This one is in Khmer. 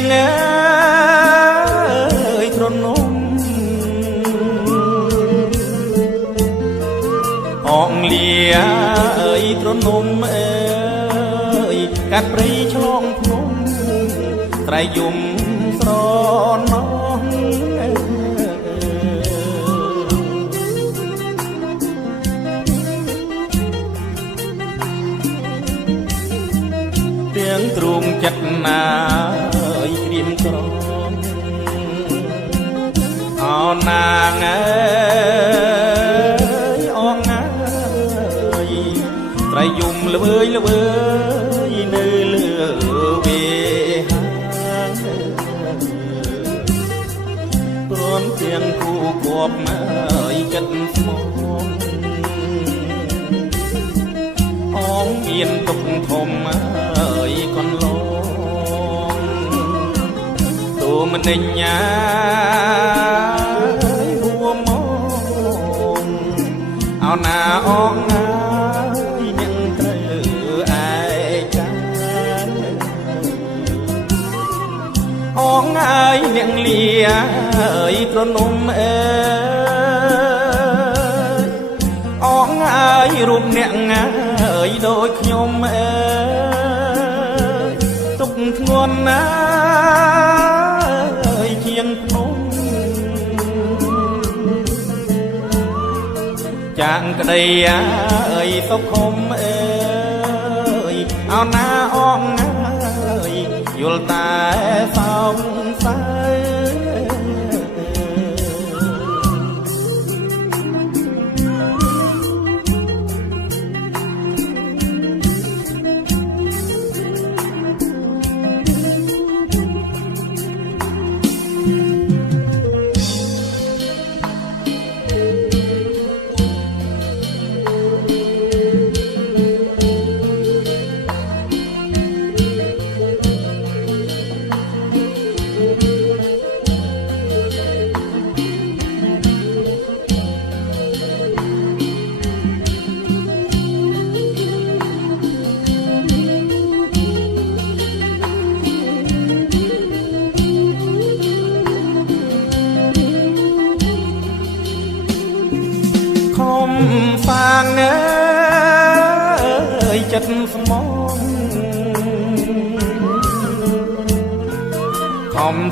ងអើយទ្រនំអងលាអើយទ្រនំអើយកាត់ព្រៃឆ្លងភ្នំត្រៃយំស្រណោះទាំងទ្រូងចិត្តណាយក្រៀមក្រំអោណាងអើយអងអើយត្រៃយំល្វើយល្វើយនៅលើវាហាងព្រមទាំងគូគប់អើយចិត្តស្មោះអងមានទុកធំអើយកន្លងទូមនិញ៉ាហួមកអោណាអងណាយនឹងត្រូវឯកាអងអើយនឹងលាអើយប្រនំអើយអងអើយរូបអ្នកងាអើយដូចខ្ញុំអើយទុកធ្ងន់ណាអើយជាងភ្នំចាងក្តីអើយសុខុមអើយអោណាអងអើយយល់តែសោកសា